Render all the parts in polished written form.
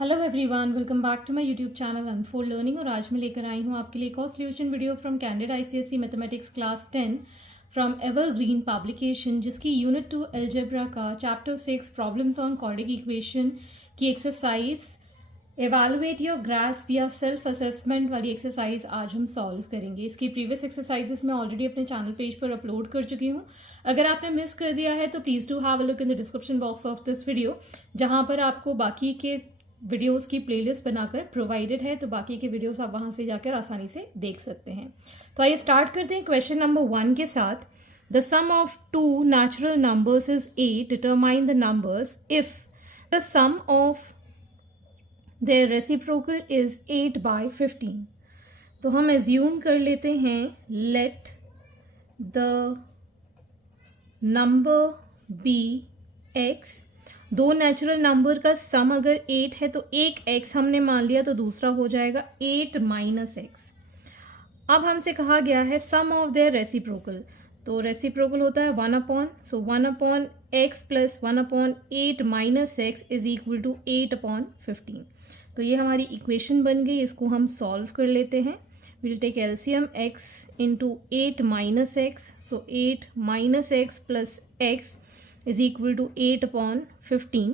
Hello everyone, welcome back to my YouTube channel Unfold Learning. और आज मैं लेकर आई हूँ आपके लिए एक और solution video from candidate ICSE mathematics class 10 from evergreen publication, जिसकी यूनिट 2 अलजेब्रा का chapter 6 problems on quadratic equation की एक्सरसाइज एवेलुएट योर ग्रास्प या सेल्फ असेसमेंट वाली एक्सरसाइज आज हम सॉल्व करेंगे। इसकी प्रीवियस एक्सरसाइजेस मैं ऑलरेडी अपने चैनल पेज पर अपलोड कर चुकी हूँ। अगर आपने मिस कर दिया है तो please do have a look in the description box of this video, जहाँ पर आपको बाकी के वीडियोस की प्लेलिस्ट बनाकर प्रोवाइडेड है, तो बाकी के वीडियोस आप वहाँ से जाकर आसानी से देख सकते हैं। तो आइए स्टार्ट करते हैं क्वेश्चन नंबर 1 के साथ। The sum of two natural numbers is 8, determine the numbers if the sum of their reciprocal is 8/15। तो हम एज्यूम कर लेते हैं let the number be X. दो नेचुरल नंबर का सम अगर 8 है तो एक x हमने मान लिया, तो दूसरा हो जाएगा 8 - x। अब हमसे कहा गया है सम ऑफ देयर रेसिप्रोकल, तो रेसिप्रोकल होता है 1/, so 1/x plus 1/8 - x is equal to 8/15। तो ये हमारी इक्वेशन बन गई। इसको हम सॉल्व कर लेते हैं। Will take LCM x into 8 - x, so 8 - x plus x is equal to 8/15।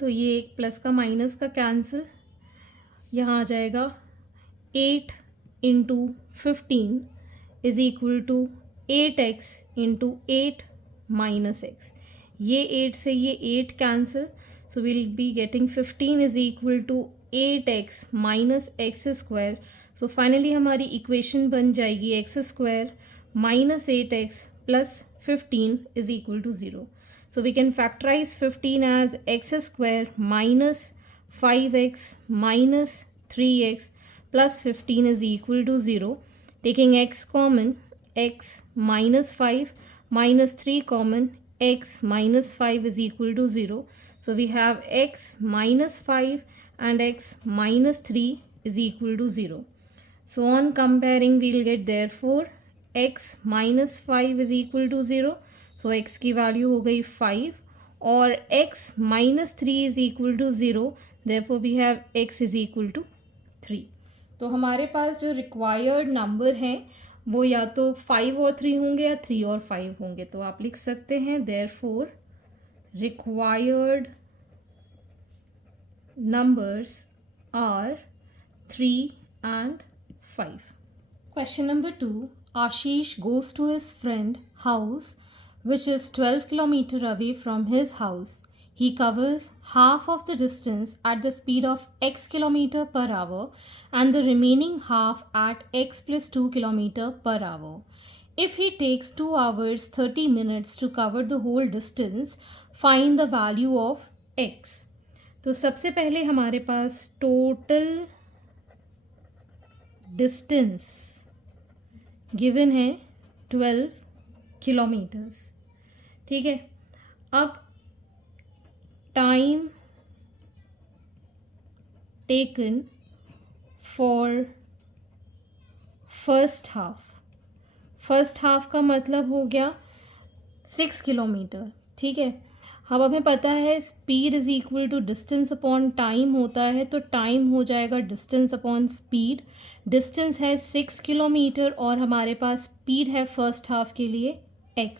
तो ये एक प्लस का माइनस का कैंसिल, यहाँ आ जाएगा 8 into 15 is equal to 8x into 8 - x। ये 8 से ये 8 cancel, so will be getting 15 is equal to 8x minus X square. So finally हमारी इक्वेशन बन जाएगी x² minus 8x plus 15 is equal to 0. So we can factorize 15 as x² minus 5x minus 3x plus 15 is equal to 0. Taking x common, x minus 5 minus 3 common, x minus 5 is equal to 0. So we have x minus 5 and x minus 3 is equal to 0. So on comparing, we will get therefore x minus 5 is equal to 0. So x की value हो गई 5 और x minus 3 is equal to 0. therefore we have x is equal to 3. तो हमारे पास जो required number हैं वो या तो 5 और 3 होंगे या 3 और 5 होंगे। तो आप लिख सकते हैं therefore required numbers are 3 and 5. Question number 2. Ashish goes to his friend house, which is 12 kilometers away from his house. He covers half of the distance at the speed of x kilometer per hour and the remaining half at x plus 2 kilometer per hour. If he takes 2 hours 30 minutes to cover the whole distance, find the value of x. तो सबसे पहले हमारे पास total distance given है 12 kilometres, ठीक है। अब time taken for first half का मतलब हो गया 6 किलोमीटर, ठीक है। अब हमें पता है speed is equal to distance upon time होता है, तो टाइम हो जाएगा डिस्टेंस अपॉन स्पीड। डिस्टेंस है 6 किलोमीटर और हमारे पास स्पीड है फर्स्ट हाफ के लिए x,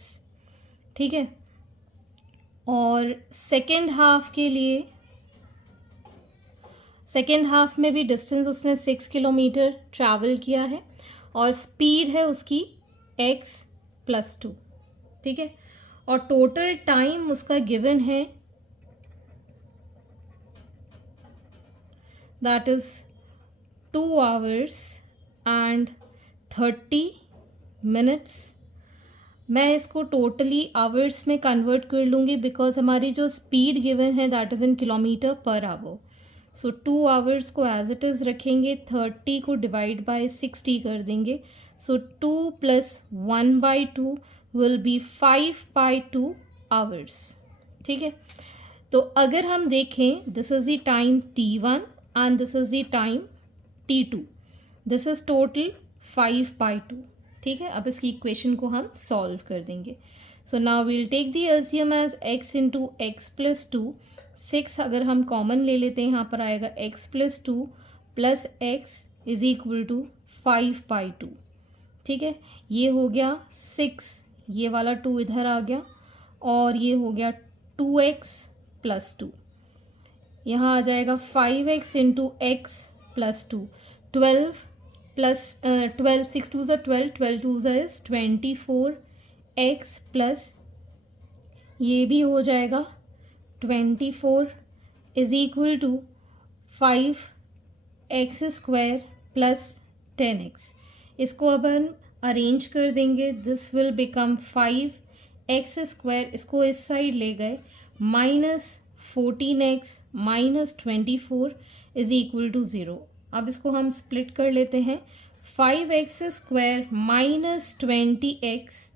ठीक है। और सेकेंड हाफ के लिए, सेकेंड हाफ में भी डिस्टेंस उसने 6 किलोमीटर ट्रैवल किया है और स्पीड है उसकी x प्लस 2, ठीक है। और टोटल टाइम उसका गिवन है, that is 2 hours and 30 minutes। मैं इसको टोटली आवर्स में कन्वर्ट कर लूँगी बिकॉज हमारी जो स्पीड गिवन है that is in kilometre per our. So 2 hours को एज इट इज़ रखेंगे, 30 को डिवाइड बाय 60 कर देंगे। सो 2 + 1/2 विल बी 5/2 hours, ठीक है। तो अगर हम देखें, this is the time t1 and this is the time t2, this is total 5/2, ठीक है। अब इसकी इक्वेशन को हम सॉल्व कर देंगे। So now we'll take the LCM as x into x plus 2, 6 अगर हम कॉमन ले लेते हैं यहाँ पर आएगा x plus 2 plus X is equal to 5/2। ठीक है, ये हो गया 6, ये वाला 2 इधर आ गया और ये हो गया 2x प्लस 2। यहाँ आ जाएगा 5x into x plus 2, 12 plus 12, 6 2 ज़ा 12, 12 2 ज़ा इज 24x प्लस ये भी हो जाएगा 24 is equal to 5x² plus 10x। इसको अब हम अरेंज कर देंगे, दिस विल बिकम 5x², इसको इस साइड ले गए, minus 14x minus 24 is equal to 0। अब इसको हम स्प्लिट कर लेते हैं, 5x² minus 20x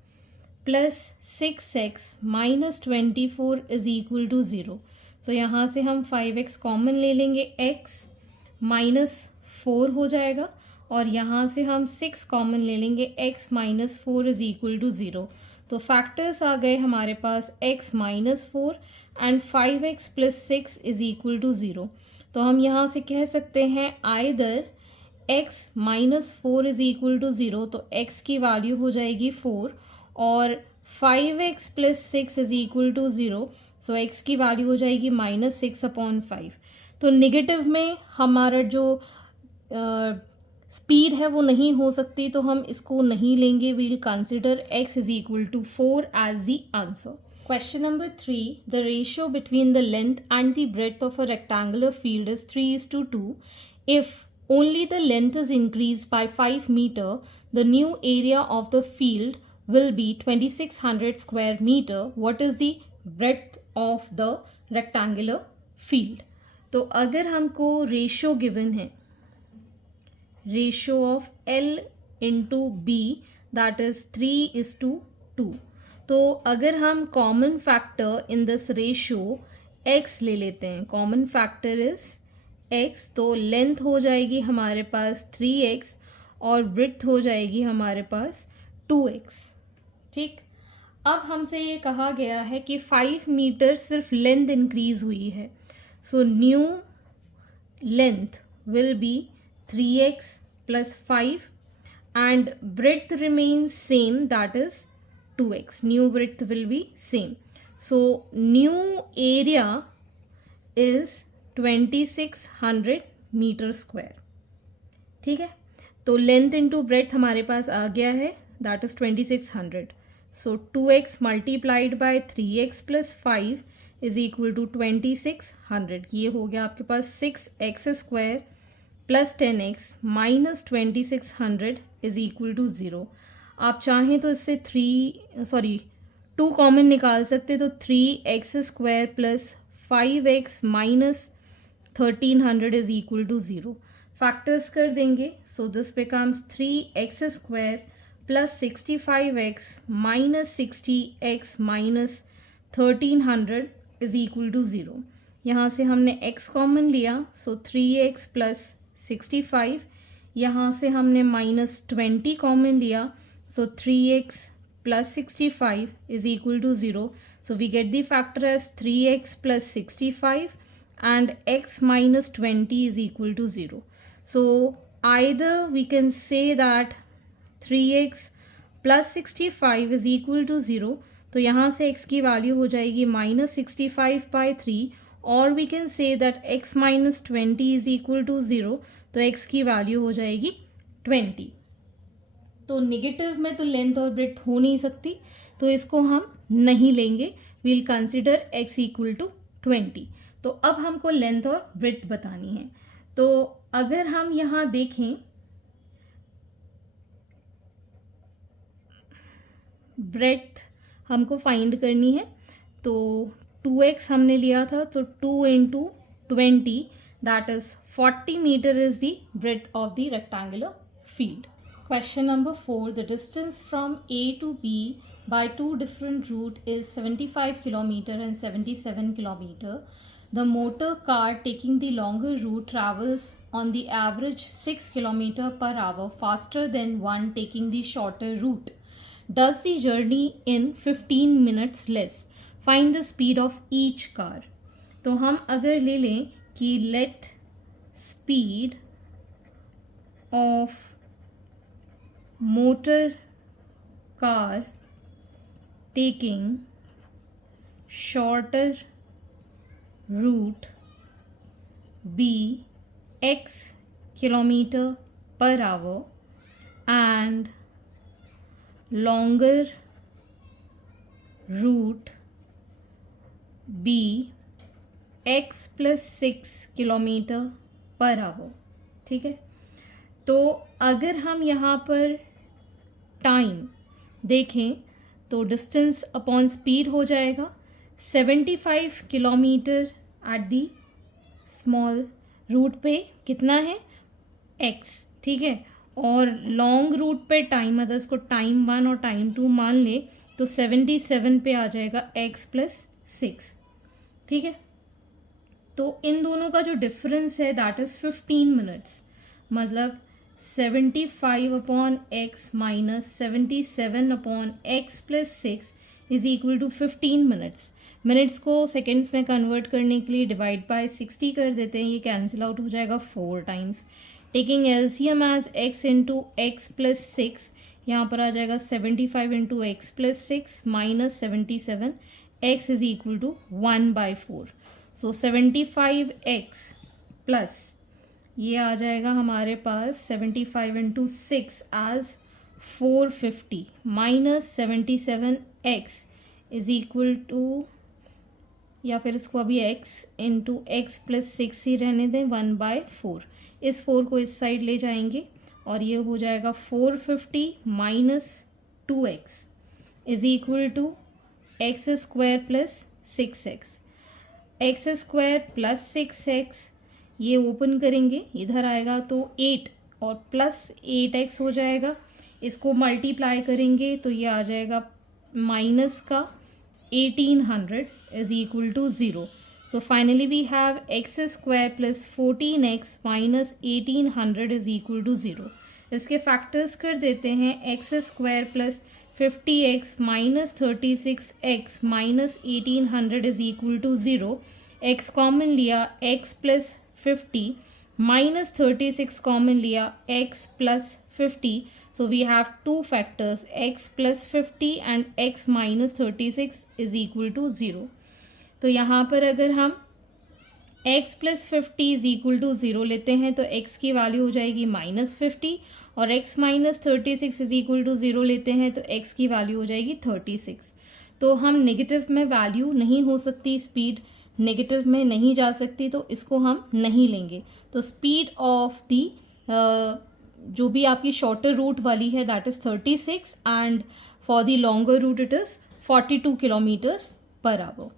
plus 6x minus 24 is equal to 0। So यहाँ से हम 5x कॉमन ले लेंगे, x माइनस 4 हो जाएगा और यहाँ से हम 6 कॉमन ले लेंगे, x minus 4 is equal to 0। तो फैक्टर्स आ गए हमारे पास x minus 4 and 5x plus 6 is equal to 0। तो हम यहाँ से कह सकते हैं either x minus 4 is equal to 0, तो x की वैल्यू हो जाएगी 4 और 5x plus 6 is equal to 0, so x की वैल्यू हो जाएगी माइनस 6/5। तो नेगेटिव में हमारा जो स्पीड है वो नहीं हो सकती, तो हम इसको नहीं लेंगे, we'll consider x is equal to 4 as the answer. Question number 3. The ratio between the length and the breadth of a rectangular field is 3:2. If only the length is increased by 5 meter, the new area of the field will be 2600 square meter. What is the breadth of the rectangular field? तो अगर हमको ratio given है, ratio of L into B that is 3:2, तो अगर हम common factor in this ratio x ले लेते हैं, कॉमन फैक्टर इज x, तो लेंथ हो जाएगी हमारे पास 3x और ब्रेड्थ हो जाएगी हमारे पास 2x। ठीक, अब हमसे ये कहा गया है कि 5 मीटर सिर्फ लेंथ इंक्रीज हुई है, so new length will be 3x plus 5 and breadth remains same that is 2x, new width will be same. So new area is 2600 meter square. ठीक है, तो लेंथ इंटू ब्रेड्थ हमारे पास आ गया है, that is 2600. So 2x multiplied by 3x plus 5 is equal to 2600। ये हो गया आपके पास 6x² plus 10x minus 2600 is equal to 0। आप चाहें तो इससे 2 कॉमन निकाल सकते, तो 3x² plus 5x minus 1300 is equal to 0। Factors कर देंगे, so this becomes 3x² plus 65x minus 60x minus 1300 is equal to 0। यहाँ से हमने x कॉमन लिया, सो 3x प्लस 65, यहाँ से हमने माइनस 20 कॉमन लिया, so 3x plus 65 is equal to 0. So we get the factor as 3x plus 65 and x minus 20 is equal to 0. So either we can say that 3x plus 65 is equal to 0. तो यहाँ से x की value हो जाएगी minus 65/3, और we can say that x minus 20 is equal to 0. तो x की value हो जाएगी 20। तो नेगेटिव में तो लेंथ और ब्रेड्थ हो नहीं सकती, तो इसको हम नहीं लेंगे, we'll consider x equal to 20। तो अब हमको लेंथ और ब्रेड्थ बतानी है, तो अगर हम यहाँ देखें ब्रेड्थ हमको फाइंड करनी है, तो 2x हमने लिया था, तो 2 into 20 that is 40 metre is the breadth of the rectangular field. Question number 4. The distance from A to B by 2 different routes is 75 km and 77 km. The motor car taking the longer route travels on the average 6 km per hour faster than one taking the shorter route. Does the journey in 15 minutes less. Find the speed of each car. तो हम अगर ले लें कि let speed of motor car taking shorter route be x kilometer per hour and longer route be x plus 6 kilometre per our. ठीक है, तो अगर हम यहाँ पर टाइम देखें तो डिस्टेंस अपॉन स्पीड हो जाएगा 75 kilometre at the small route पे कितना है x। ठीक है, और लॉन्ग रूट पे टाइम अगर इसको टाइम 1 और टाइम 2 मान ले तो 77 पे आ जाएगा x प्लस 6। ठीक है, तो इन दोनों का जो डिफरेंस है दैट इज़ 15 मिनट्स, मतलब 75 upon x minus 77 upon x plus 6 is equal to 15 minutes. Minutes को सेकेंड्स में कन्वर्ट करने के लिए डिवाइड बाय 60 कर देते हैं, ये कैंसिल आउट हो जाएगा 4 times. Taking LCM as x into x plus 6, यहाँ पर आ जाएगा 75 into x plus 6 minus 77, x is equal to 1/4। So 75x plus ये आ जाएगा हमारे पास 75 into 6 as 450 minus 77x is equal to, या फिर इसको अभी x इंटू एक्स प्लस 6 ही रहने दें, 1/4। इस 4 को इस साइड ले जाएंगे और ये हो जाएगा 450 minus 2x is equal to x square plus 6x। X square plus 6x ये ओपन करेंगे, इधर आएगा तो 8 और प्लस 8x हो जाएगा। इसको मल्टीप्लाई करेंगे तो ये आ जाएगा माइनस का 1800 is equal to 0। So finally we have x square plus 14x minus 1800 is equal to 0। इसके फैक्टर्स कर देते हैं, x square plus 50x minus 36x minus 1800 is equal to 0। x common लिया, x प्लस 50 minus 36 common लिया, x plus 50, so we have two factors x plus 50 and x minus 36 is equal to 0। तो यहाँ पर अगर हम x plus 50 is equal to 0 लेते हैं तो x की वैल्यू हो जाएगी -50 और x minus 36 is equal to 0 लेते हैं तो x की वैल्यू हो जाएगी 36। तो हम नेगेटिव में वैल्यू नहीं हो सकती, स्पीड नेगेटिव में नहीं जा सकती, तो इसको हम नहीं लेंगे। तो स्पीड ऑफ दी जो भी आपकी शॉर्टर रूट वाली है that is 36 and for the longer route it is 42 kilometres per hour.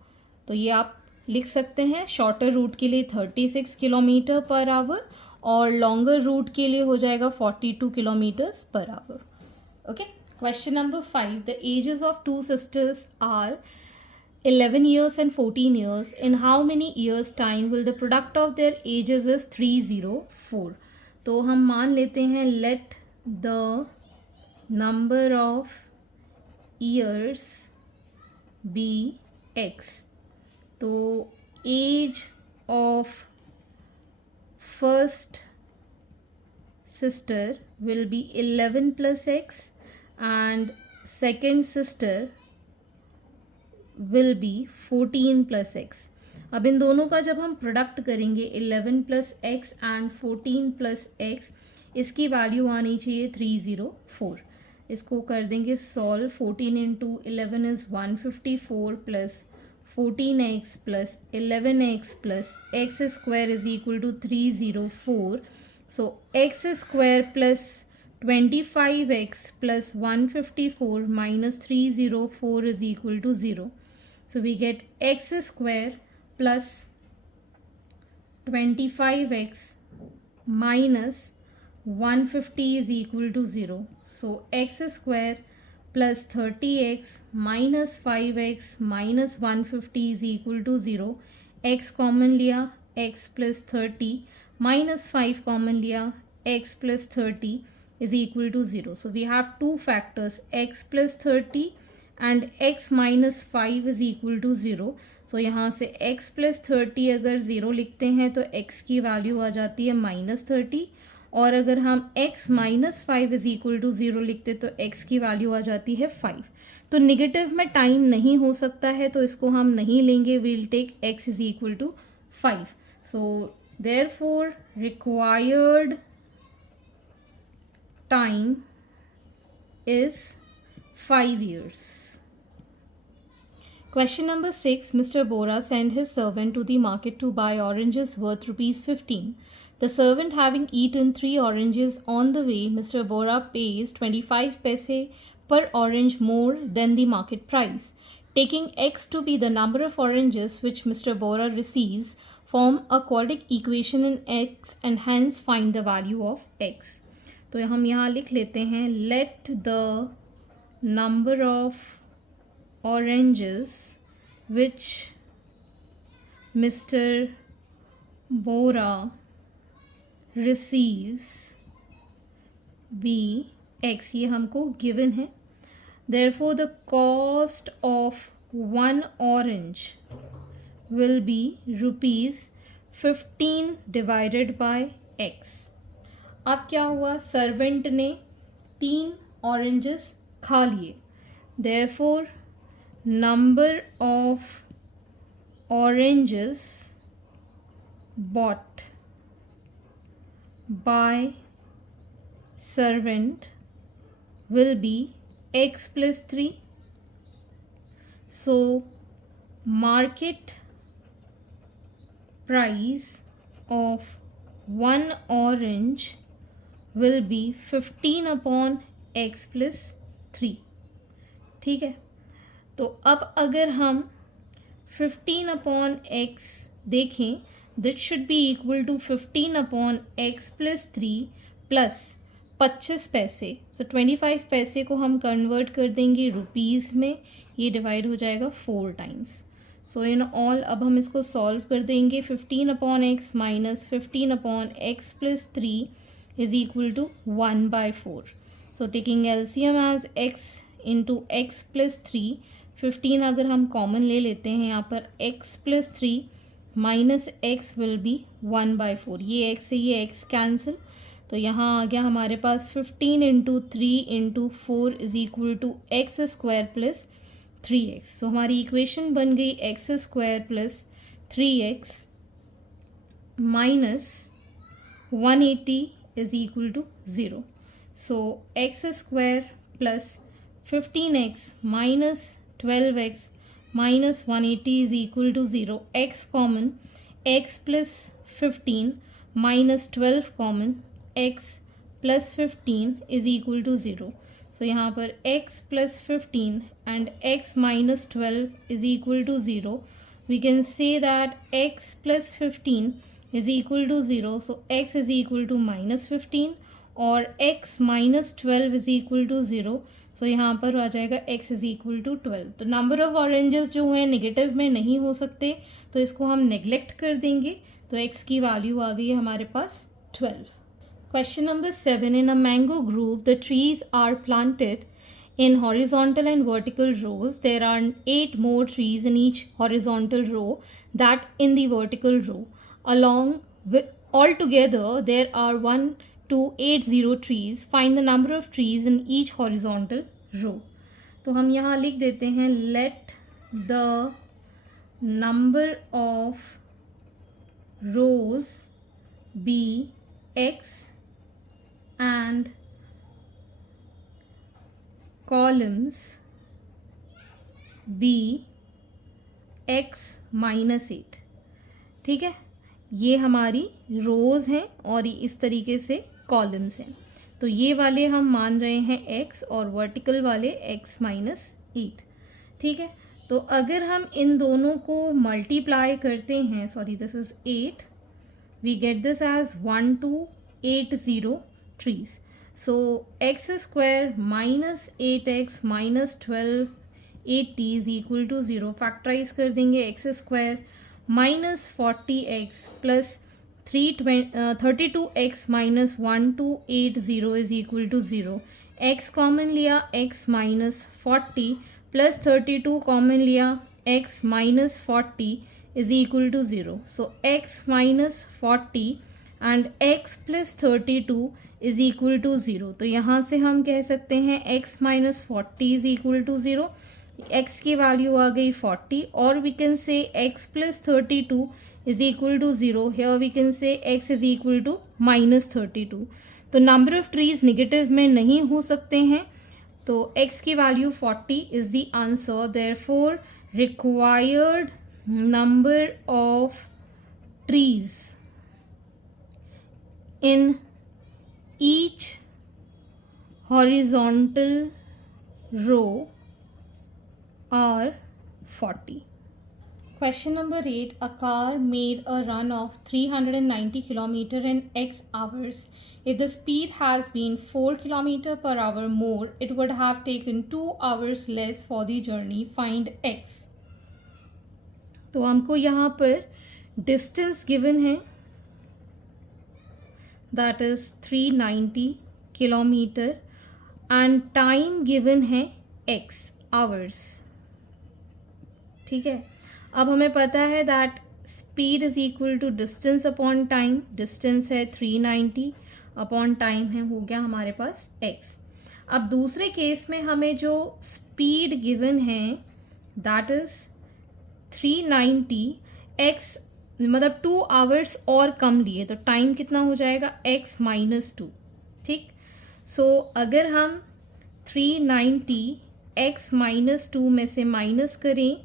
तो ये आप लिख सकते हैं, शॉर्टर रूट के लिए 36 किलोमीटर पर आवर और लॉन्गर रूट के लिए हो जाएगा 42 kilometres per hour. Okay, question number 5, the ages of two sisters are 11 years and 14 years. In how many years time will the product of their ages is 304? तो हम मान लेते हैं let the number of years be x। तो age of first sister will be 11 plus x and second sister will be 14 plus x। अब इन दोनों का जब हम प्रोडक्ट करेंगे 11 plus x and 14 plus x, इसकी वैल्यू आनी चाहिए 304। इसको कर देंगे solve, 14 into 11 is 154 plus 14x plus 11x plus x square is equal to 304। So x square plus 25x plus 154 minus 304 is equal to 0. So we get x square plus 25x minus 150 is equal to 0. So x square plus 30x minus 5x minus 150 is equal to 0. x common लिया, x plus 30 minus 5 common लिया, x plus 30 is equal to 0. So we have two factors, x plus 30 and x minus 5 is equal to 0. So यहाँ से x plus 30 अगर zero लिखते हैं तो x की value आ जाती है -30, और अगर हम x minus 5 is equal to 0 लिखते तो x की वैल्यू आ जाती है 5। तो निगेटिव में टाइम नहीं हो सकता है तो इसको हम नहीं लेंगे, we'll take x is equal to 5। So therefore required time is 5 years. Question number 6. Mr. Bora sent his servant to the market to buy oranges worth ₹15. The servant having eaten 3 oranges on the way, Mr. Bora pays 25 paise per orange more than the market price. Taking x to be the number of oranges which Mr. Bora receives, form a quadratic equation in x and hence find the value of x. तो हम यहाँ लिख लेते हैं let the number of oranges which mister Bora receives be x, ये हमको given है। Therefore the cost of 1 orange will be ₹15 divided by x. अब क्या हुआ, सर्वेंट ने 3 ऑरेंजेस खा लिए, therefore number of oranges bought by servant will be x plus 3. So market price of 1 orange will be 15 upon x plus 3. ठीक है, तो अब अगर हम 15 upon x देखें, that should be equal to 15 upon x plus 3 plus 25 पैसे। सो 25 पैसे को हम कन्वर्ट कर देंगे रुपीज़ में, ये डिवाइड हो जाएगा 4 टाइम्स। सो इन ऑल अब हम इसको सॉल्व कर देंगे। 15 upon x minus 15 upon x plus 3 is equal to 1/4. So taking LCM as x into x plus 3, 15 अगर हम कॉमन ले लेते हैं यहाँ पर x plus 3 minus x will be 1/4। ये x से ये x कैंसिल, तो यहाँ आ गया हमारे पास 15 into 3 into 4 is equal to x square plus 3x। So हमारी इक्वेशन बन गई x square plus 3x minus 180 is equal to 0. So x square plus 15x minus 12x minus 180 is equal to 0. X common, x plus 15 minus 12 common, x plus 15 is equal to 0. So यहाँ पर x plus 15 and x minus 12 is equal to 0. We can say that x plus 15 is equal to 0. So x is equal to minus 15 और x minus 12 is equal to 0. So यहाँ पर आ जाएगा x is equal to 12. तो number of oranges जो हैं negative में नहीं हो सकते, तो इसको हम नेग्लेक्ट कर देंगे, तो x की वैल्यू आ गई है हमारे पास 12. Question number 7. In a mango grove, the trees are planted in horizontal and vertical rows. There are 8 more trees in each horizontal row that in the vertical row. Altogether there are 1280 trees. Find the number of trees in each horizontal row. तो हम यहाँ लिख देते हैं let the number of rows be x and columns be x minus 8. ठीक है, ये हमारी रोज़ हैं और इस तरीके से कॉलम्स हैं। तो ये वाले हम मान रहे हैं x और वर्टिकल वाले x माइनस 8। ठीक है, तो अगर हम इन दोनों को मल्टीप्लाई करते हैं, sorry this is 8, we get this as 1280 trees. So x square minus 8x minus 1280 is equal to 0। Factorise कर देंगे, x square minus 40x plus 32x minus 1280 is equal to 0। x common लिया, x minus 40 plus 32 common लिया, x minus 40 is equal to 0. So x minus 40 and x plus 32 is equal to 0. तो यहाँ से हम कह सकते हैं x minus 40 is equal to 0. x की वैल्यू आ गई 40 और we can say x plus 32 is equal to 0. Here we can say x is equal to minus 32. तो नंबर ऑफ ट्रीज नेगेटिव में नहीं हो सकते हैं, तो x की value 40 is the answer. Therefore required number of trees in each horizontal row are 40. Question number 8. A car made a run of 390 km in X hours. If the speed has been 4 km per hour more, it would have taken 2 hours less for the journey. Find X. तो हमको यहाँ पर distance given है, that is 390 kilometre, and time given है x hours. ठीक है, अब हमें पता है that speed is equal to distance upon time. distance है 390 upon time है, हो गया हमारे पास x. अब दूसरे केस में हमें जो speed given है that is 390, x मतलब 2 आवर्स और कम लिए तो टाइम कितना हो जाएगा x माइनस 2. ठीक, सो अगर हम 390 x माइनस 2 में से माइनस करें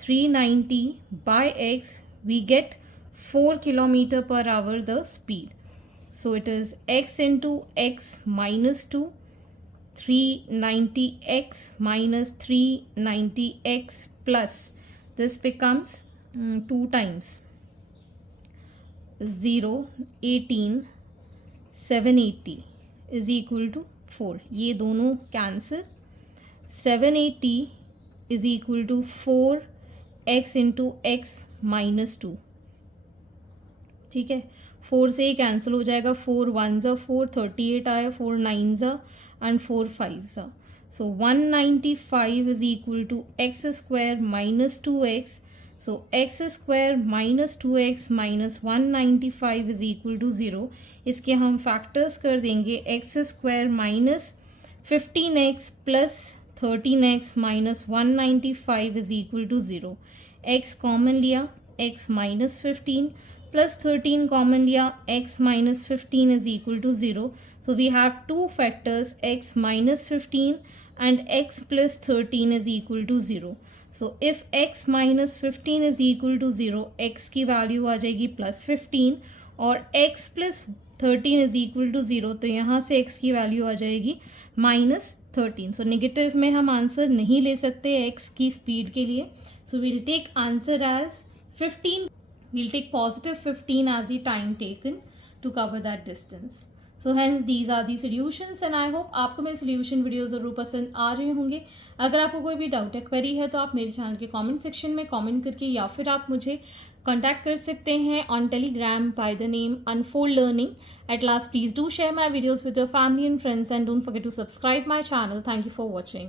390 by x, we get 4 kilometre per hour the speed. So it is x into x minus 2, 390x minus 390x plus this becomes 2 times 0, 18, 780 is equal to 4. ये दोनों cancel. 780 is equal to 4x into x minus 2. ठीक है, 4 से ही cancel हो जाएगा. 4 1s are 4, 38 आया, 4 9s are and 4 5s are. So 195 is equal to x square minus 2x. So x square minus 2x minus 195 is equal to 0. इसके हम factors कर देंगे. x square minus 15x plus 13x minus 195 is equal to 0. x common लिया, x minus 15 plus 13 common लिया, x minus 15 is equal to 0. So we have two factors, x minus 15 and x plus 13 is equal to 0. So if x minus 15 is equal to 0, x की value आ जाएगी plus 15 और x plus 13 is equal to 0, तो यहाँ से x की value आ जाएगी minus 13. So negative में हम आंसर नहीं ले सकते x की स्पीड के लिए. So we'll take answer as 15. We'll take positive 15 as the time taken to cover that distance. So hence these are the solutions and I hope आपको मेरे सोल्यूशन वीडियो ज़रूर पसंद आ रहे होंगे. अगर आपको कोई भी डाउट या क्वेरी है तो आप मेरे चैनल के कमेंट सेक्शन में कमेंट करके या फिर आप मुझे कॉन्टैक्ट कर सकते हैं on Telegram by the name unfold learning. At last please do share my videos with your family and friends and don't forget to subscribe my channel. Thank you for watching.